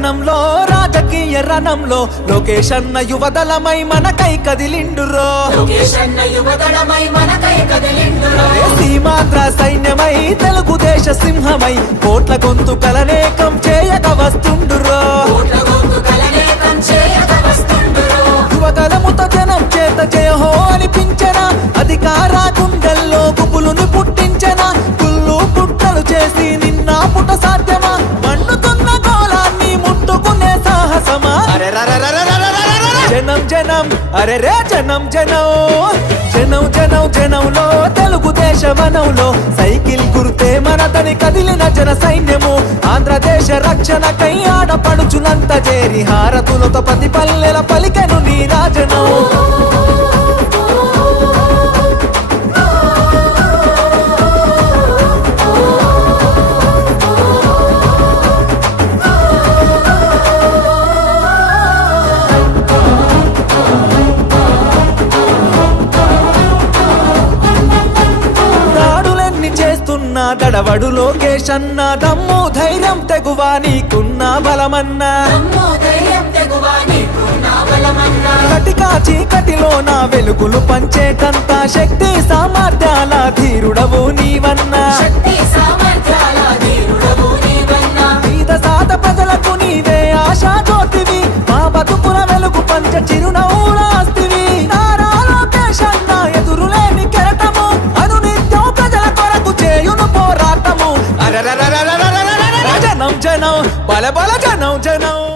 జనంలో రాజకీయ రణంలో లోకేష్ అన్న యువదళమై మనకై కదిలిండురో. సీమాంధ్ర సైన్యమై తెలుగుదేశ సింహమై కోట్ల గొంతుకలనేకం చేయక వస్తుండురో. యువగలముతో జనం చేత జయహో అనిపించనా, అధికార గుండెల్లో గుబులుని పుట్టించనా, పుల్లు పుట్టలు చేసి నిన్న పుట సాధ్యమా, మండుతున్న గోళాన్ని ముట్టుకునే సాహసమా. జనం జనం అరే రే జనం జనం జనం జనం జనంలో తెలుగుదేశ వనంలో సైకిల్ గుర్తే మనదని కదిలిన జన సైన్యము. ఆంధ్రదేశ రక్షణకై ఆడపడుచులంత చేరి హారతులతో పది పల్లెల పలికెను నీ రాజనం. దడవడు లోకేష్ అన్న, దమ్ము ధైర్యం తెగువా నీకున్న బలమన్నా. కటికా చీకటిలో నా వెలుగులు పంచేటంత శక్తి సామర్థ్యాల ధీరుడవు నీవన్నా. పేద సాత ప్రజలకు నీవే ఆశా జ్యోతివి, మా బతుకుల వెలుగు పంచ చిరునవ్వులాస్తివి. నారా లోకేష్ అన్న ఎదురులేని కెరటము, అనునిత్యం ప్రజల కొరకు చేయును పోరాటము. జనం జనం బల బల జనం జనం.